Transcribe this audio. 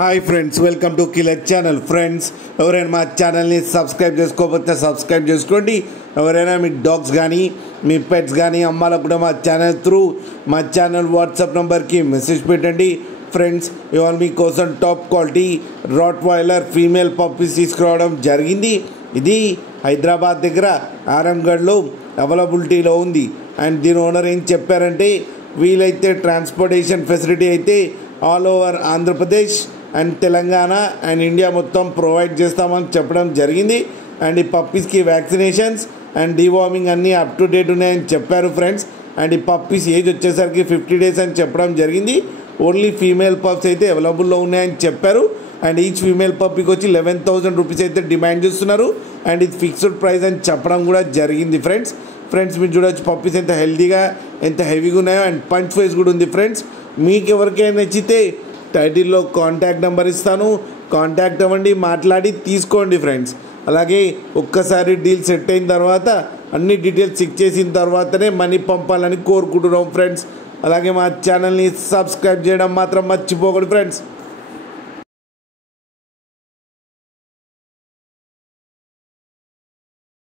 Hi friends, welcome to killer channel. Friends, ఎవరైనా మా ఛానల్ని సబ్స్క్రైబ్ చేసుకోకపోతే సబ్స్క్రైబ్ చేసుకోండి. ఎవరైనా మీ డాగ్స్ కానీ మీ పెట్స్ కానీ అమ్మాలకు కూడా మా ఛానల్ వాట్సాప్ నెంబర్కి మెసేజ్ పెట్టండి. ఫ్రెండ్స్, ఇవాళ మీకోసం top quality rottweiler female puppies తీసుకురావడం జరిగింది. ఇది హైదరాబాద్ దగ్గర ఆరంగఢ్లో అవైలబిలిటీలో ఉంది. అండ్ దీని ఓనర్ ఏం చెప్పారంటే, వీలైతే ట్రాన్స్పోర్టేషన్ ఫెసిలిటీ అయితే all over Andhra Pradesh and Telangana and India మొత్తం ప్రొవైడ్ చేస్తామని చెప్పడం జరిగింది. అండ్ ఈ పప్పీస్కి వ్యాక్సినేషన్స్ అండ్ డివార్మింగ్ అన్నీ అప్ టు డేట్ ఉన్నాయని చెప్పారు ఫ్రెండ్స్. అండ్ ఈ పప్పీస్ ఏజ్ వచ్చేసరికి 50 days అని చెప్పడం జరిగింది. ఓన్లీ ఫీమేల్ పప్స్ అయితే అవైలబుల్లో ఉన్నాయని చెప్పారు. అండ్ ఈచ్ ఫీమేల్ పప్పీకి వచ్చి 11,000 రూపీస్ అయితే డిమాండ్ చేస్తున్నారు. అండ్ ఇది ఫిక్స్డ్ ప్రైస్ అని చెప్పడం కూడా జరిగింది ఫ్రెండ్స్. మీరు చూడవచ్చు పప్పీస్ ఎంత హెల్తీగా ఎంత హెవీగా ఉన్నాయో. అండ్ పంచ్ ఫేస్ కూడా ఉంది ఫ్రెండ్స్. మీకు ఎవరికైనా నచ్చితే టైటిల్లో కాంటాక్ట్ నెంబర్ ఇస్తాను, కాంటాక్ట్ అవ్వండి, మాట్లాడి తీసుకోండి ఫ్రెండ్స్. అలాగే ఒక్కసారి డీల్ సెట్ అయిన తర్వాత అన్ని డీటెయిల్స్ చెక్ చేసిన తర్వాతనే మనీ పంపాలని కోరుకుంటున్నాం ఫ్రెండ్స్. అలాగే మా ఛానల్ని సబ్స్క్రైబ్ చేయడం మాత్రం మర్చిపోకండి ఫ్రెండ్స్.